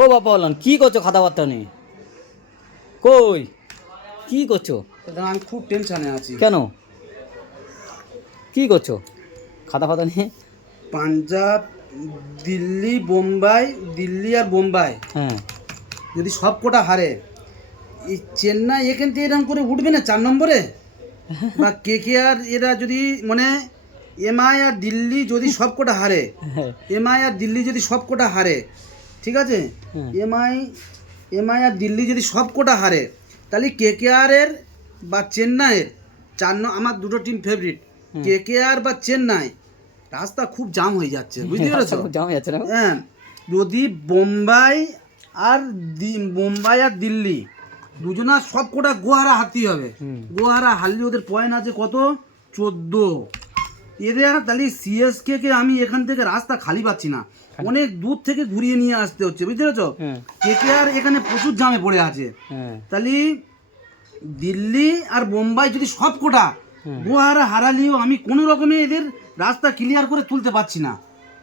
ও বাবা বললাম কি করছো কথাবার্তা নিয়ে? কই কি করছো? আমি খুব টেনশনে আছি। কেন কি করছো খাতা ফাতা নিয়ে? পাঞ্জাব, দিল্লি, বোম্বাই, দিল্লি আর বোম্বাই হ্যাঁ যদি সব কটা হারে, এই চেন্নাই এখান থেকে এরকম করে উঠবে না 4 নম্বরে? বা KKR এরা যদি মানে এমআই আর দিল্লি যদি সব কটা হারে, এমআই আর দিল্লি যদি সব কটা হারে, ঠিক আছে, হ্যাঁ। এমআই আর দিল্লি যদি সব কটা হারে, তাহলে KKR এর বা চেন্নাইয়ের আমার দুটো টিম ফেভারিট, KKR বা চেন্নাই, রাস্তা খুব জাম হয়ে যাচ্ছে, বুঝতে পেরেছো? জাম হয়ে যাচ্ছে না? হ্যাঁ, যদি বোম্বাই আর দিল্লি দুজনা সব কটা গোহারা হারতে হবে। গোহারা হারলে ওদের পয়েন্ট আছে কত? 14। এদের তাহলে CSK কে আমি এখান থেকে রাস্তা খালি পাচ্ছি না, অনেক দূর থেকে ঘুরিয়ে নিয়ে আসতে হচ্ছে, বুঝতে পেরেছো? KKR এখানে প্রচুর জামে পড়ে আছে। তাহলে দিল্লি আর বোম্বাই যদি সব কটা গোহারা হারালিও আমি কোনো রকমে এদের রাস্তা ক্লিয়ার করে তুলতে পারছি না,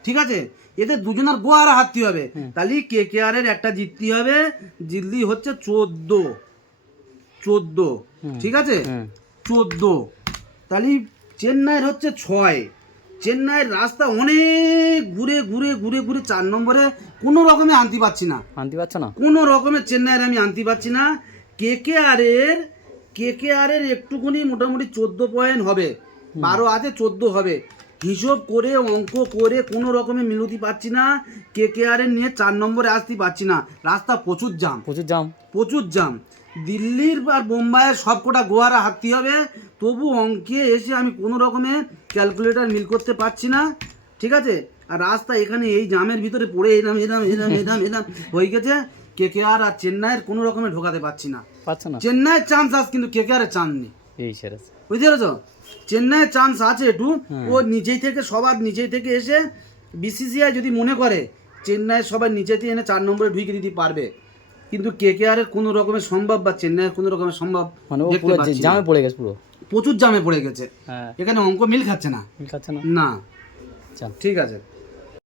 ঠিক আছে? এদের দুজনের গোহারা হারতে হবে, তাহলে KKR এর একটা জিততে হবে। দিল্লি হচ্ছে 14, ঠিক আছে, 14। তাহলে চেন্নাইয়ের হচ্ছে 6। চেন্নাইয়ের রাস্তা অনেক ঘুরে ঘুরে ঘুরে ঘুরে 4 নম্বরে কোনো রকমে আনতে পারছি না, আনতে পারছো না? কোনো রকমের চেন্নাইয়ের আমি আনতে পারছি না। KKR এর একটুখানি মোটামুটি 14 পয়েন্ট হবে, 12 আছে 14 হবে, হিসাব করে অঙ্ক করে কোনো রকমে মিলতে পারছি না। KKR এর নিয়ে 4 নম্বরে আসতে পারছি না, রাস্তা প্রচুর জাম, প্রচুর জাম, প্রচুর জাম। দিল্লির আর বোম্বাইয়ের সব কটা গোয়ারা হারতে হবে, তবু অঙ্কে এসে আমি কোনো রকমে ক্যালকুলেটার মিল করতে পারছি না, ঠিক আছে? আর রাস্তা এখানে এই জামের ভিতরে পড়ে এলাম হয়ে গেছে। KKR আর চেন্নাইয়ের কোনো রকমে ঢোকাতে পারছি না। পারছো না? চেন্নাইয়ের চান্স আছে কিন্তু KKR এর চান্স নেই, এই সেরা বুঝতে পেরেছো? চেন্নাইয়ের চান্স আছে একটু, ও নিজেই থেকে সবার নিজেই থেকে এসে BCCI যদি মনে করে চেন্নাইয়ের সবাই নিচেতে এনে 4 নম্বরে ঢুকে দিতে পারবে, কিন্তু KKR এর কোনো রকমের সম্ভব বা চেন্নাইয়ের কোনো রকমের সম্ভব মানে ও দেখতে পুরো পাচ্ছি না। জামে পড়ে গেছে, পুরো প্রচুর জামে পড়ে গেছে, হ্যাঁ এখানে অঙ্ক মিল খাচ্ছে না। মিল খাচ্ছে না। না, চল ঠিক আছে।